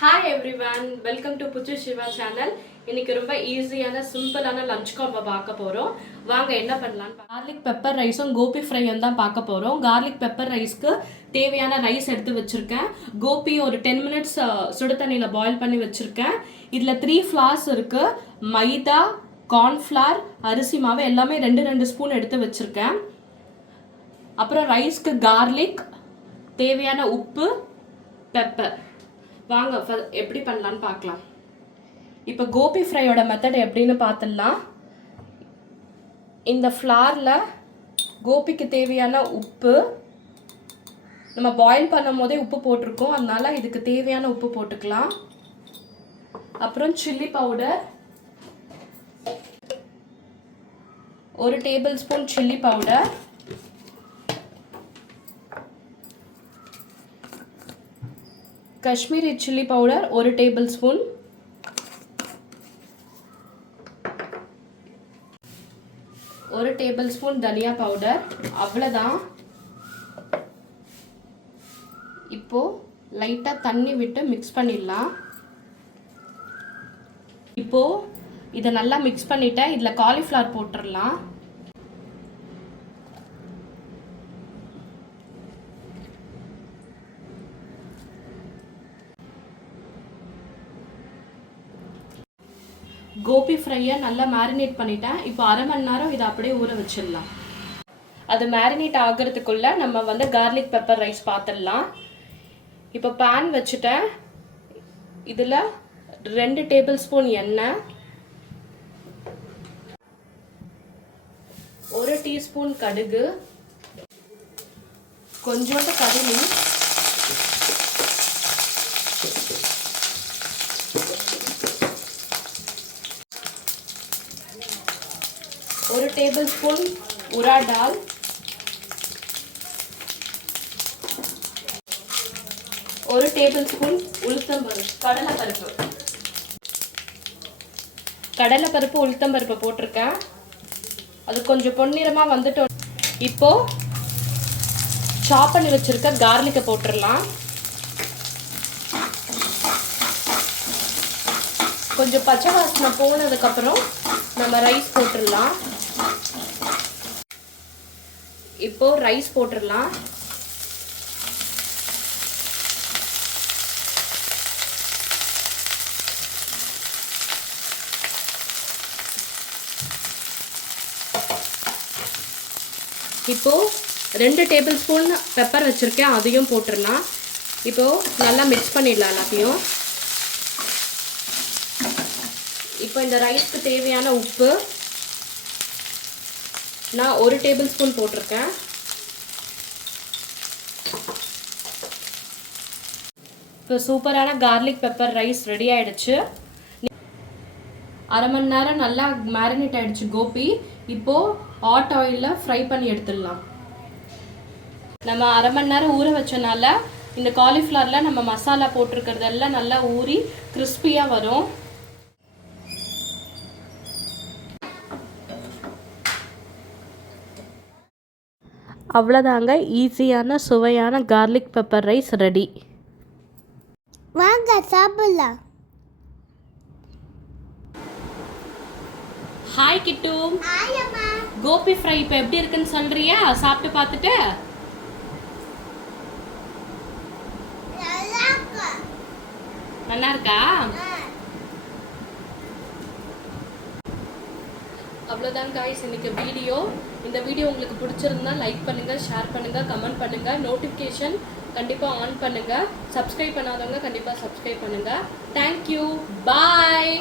Hi everyone, welcome to Puchu Shiva channel. இன்னைக்கு ரொம்ப ஈஸியான சிம்பிளான லஞ்ச் காம்போ பார்க்க போறோம். வாங்க என்ன பண்ணலாம். garlic pepper ரைஸும் கோபி ஃப்ரையும் தான் பார்க்க போறோம். garlic pepper ரைஸ்க்கு தேவையான ரைஸ் எடுத்து வச்சிருக்கேன். கோபி ஒரு 10 minutes சுடு தண்ணில பாயில் பண்ணி வச்சிருக்கேன். இதுல 3 flowers இருக்கு. மைதா, cornflour, அரிசி மாவு எல்லாமே 2 ஸ்பூன் எடுத்து வச்சிருக்கேன். அப்புறம் ரைஸ்க்கு garlic, தேவையான உப்பு, பெப்பர். வாங்க எப்படி பண்ணலான்னு பார்க்கலாம். இப்போ கோபி ஃப்ரையோட மெத்தட் எப்படின்னு பார்த்துடலாம். இந்த ஃப்ளாரில் கோபிக்கு தேவையான உப்பு நம்ம பாயில் பண்ணும் போதே உப்பு போட்டிருக்கோம், அதனால இதுக்கு தேவையான உப்பு போட்டுக்கலாம். அப்புறம் chilli powder 1 table spoon chilli powder, Kashmiri chilli powder 1 table spoon, ஒரு டேபிள் ஸ்பூன் தனியா பவுடர். அவ்வளோதான். இப்போ லைட்டா தண்ணி விட்டு மிக்ஸ் பண்ணிடலாம். இப்போ இதை நல்லா மிக்ஸ் பண்ணிட்டேன். இதில் காலிஃப்ளவர் போட்டுடலாம். கோபி ஃப்ரையை நல்லா மேரினேட் பண்ணிட்டேன். இப்போ அரை மணி நேரம் இதை அப்படியே ஊற வச்சிடலாம். அது மேரினேட் ஆகிறதுக்குள்ள நம்ம கார்லிக் பெப்பர் ரைஸ் பார்த்துடலாம். இப்போ பேன் வச்சுட்டேன். இதில் 2 டேபிள் ஸ்பூன் எண்ணெய், 1 டீஸ்பூன் கடுகு, கொஞ்சோண்டு கடுகு, ஒரு டேபிள் ஸ்பூன் உரா டால், ஒரு டேபிள் ஸ்பூன் உளுத்தம்பருப்பு, கடலைப்பருப்பு உளுத்தம்பருப்பு போட்டிருக்கேன். அது கொஞ்சம் பொன்னிறமாக வந்துட்டோம். இப்போ சாப் பண்ணி வச்சிருக்க கார்லிக்கை போட்டுடலாம். கொஞ்சம் பச்சை வாசனை போனதுக்கப்புறம் நம்ம ரைஸ் போட்டுடலாம். இப்போ ரைஸ் போட்டுடலாம். இப்போ 2 டேபிள் ஸ்பூன் பெப்பர் வச்சிருக்கேன், அதையும் போட்டுடலாம். இப்போ நல்லா மிக்ஸ் பண்ணிடலாம் எல்லாத்தையும். இப்போ இந்த ரைஸ்க்கு தேவையான உப்பு நான் 1 டேபிள் ஸ்பூன் போட்டிருக்கேன். இப்போ சூப்பரான கார்லிக் பெப்பர் ரைஸ் ரெடி ஆயிடுச்சு. அரை மணி நேரம் நல்லா மேரினேட் ஆயிடுச்சு கோபி. இப்போ ஹாட் ஆயிலில் ஃப்ரை பண்ணி எடுத்துடலாம். நம்ம அரை மணி நேரம் ஊற வச்சனால இந்த காலிஃப்ளவரில் நம்ம மசாலா போட்டிருக்கிறதெல்லாம் நல்லா ஊறி கிறிஸ்பியாக வரும். அவ்வளோதாங்க, ஈஸியான சுவையான கார்லிக் பெப்பர் ரைஸ் ரெடி. வாங்க சாப்பிடலாம். ஹாய் கிட்டு. ஹாய் அம்மா. கோபி ஃப்ரை இப்போ எப்படி இருக்குன்னு சொல்றியா? சாப்பிட்டு பார்த்துட்டு. நல்லா இருக்கா? அவ்வளோதான் காய்ஸ் இன்னைக்கு வீடியோ. இந்த வீடியோ உங்களுக்கு பிடிச்சிருந்தா லைக் பண்ணுங்கள், ஷேர் பண்ணுங்கள், கமெண்ட் பண்ணுங்கள், நோட்டிஃபிகேஷன் கண்டிப்பாக ஆன் பண்ணுங்கள். சப்ஸ்கிரைப் பண்ணாதவங்க கண்டிப்பாக சப்ஸ்கிரைப் பண்ணுங்கள். தேங்க்யூ, பாய்.